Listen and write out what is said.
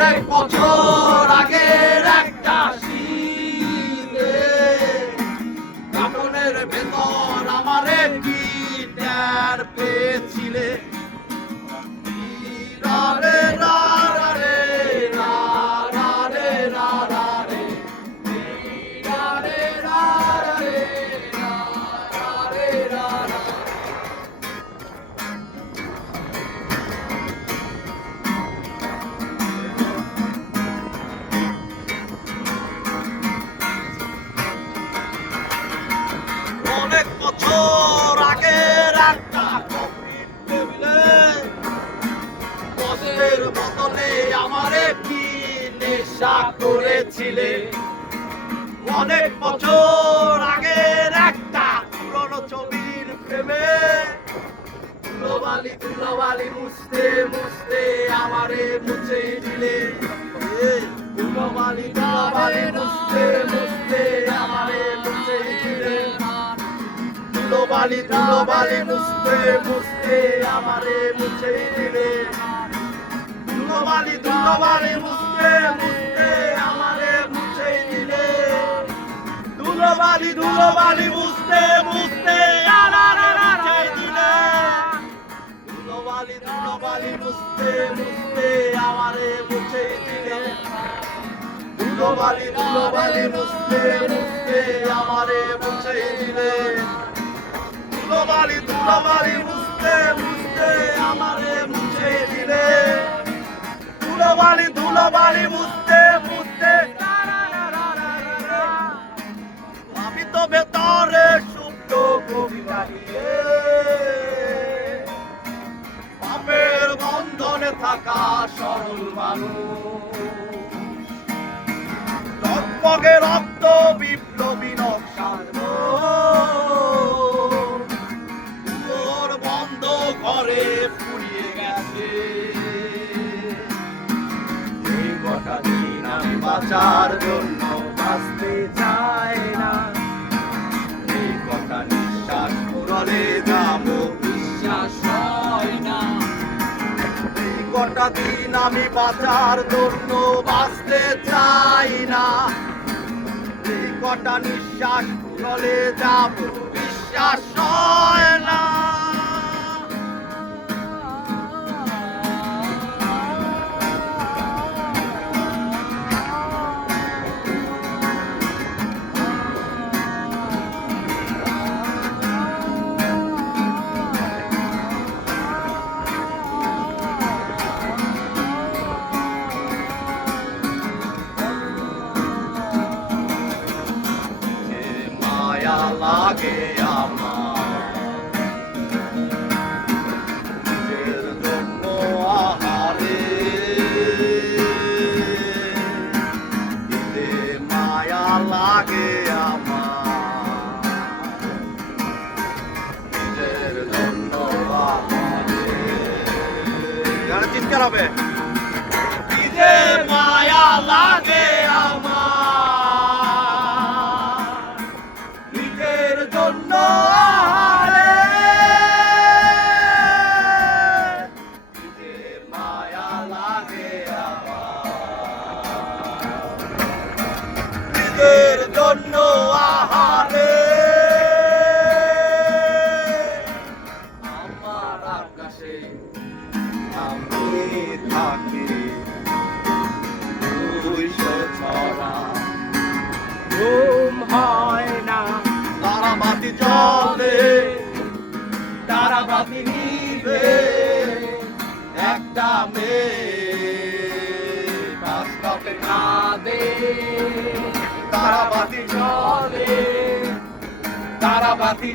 অনেক বছর আগের একটা শীতে কাপড়ের ভেতর আমারে কি টের পেয়েছিলে রা রে রা রা রে রা রা রে রা রা রে রা রে রা রা রে রা রা রে রা রা। অনেক বছর আগের একটা কফির টেবিলে মদের বোতলে আমারে কি নেশা করেছিলে অনেক বছর আগের একটা পুরনো ছবির প্রেমে ধুলোবালি মুছতে মুছতে আমারে মুছে দিলে ধুলোবালি মুছতে মুছতে আমারে মুছে দিলে ধুলোবালি মুছতে মুছতে আমারে মুছে দিলে ধুলোবালি মুছতে মুছতে আমারে মুছে দিলে ধুলোবালি মুছতে মুছতে আমারে মুছে দিলে ধুলোবালি মুছতে মুছতে আমারে মুছে দিলে ধুলোবালি মুছতে মুছতে আমারে মুছে দিলে ধুলোবালি মুছতে মুছতে আমারে মুছে দিলে ধুলোবালি মুছতে মুছতে আমি তো ভেতরে সুপ্ত কবিতা নিয়ে পাপের বন্ধনে থাকা সরল মানুষ রক্তকে রক্ত বিপ্লবী নকশার তোর বন্ধ ঘরে ফুরিয়ে গেছে এই কটা দিন আমি বাঁচার জন্য বাঁচতে চাই না এই কটা নিঃশ্বাস ফুরলে যাব বিশ্বাস হয় না এই কটা দিন আমি বাঁচার জন্য বাঁচতে চাই না এই কটা নিঃশ্বাস ফুরলে যাব বিশ্বাস হয় না। লাগে আমার নিজের জন্য আহারে দিতে মায়া লাগে আমার নিজের জন্য আহারে গানে চিৎকার হবে দিতে মায়া লাগে আমার জন্য আহারে আমার আকাশে আমি থাকি 200 ছড়া ঘুম হয় না তারাবাতি জ্বলে তারাবাতি নিভে একটা মেয়ে বাস্তবে কাঁদে তারাবাতি জ্বলে তারাবাতি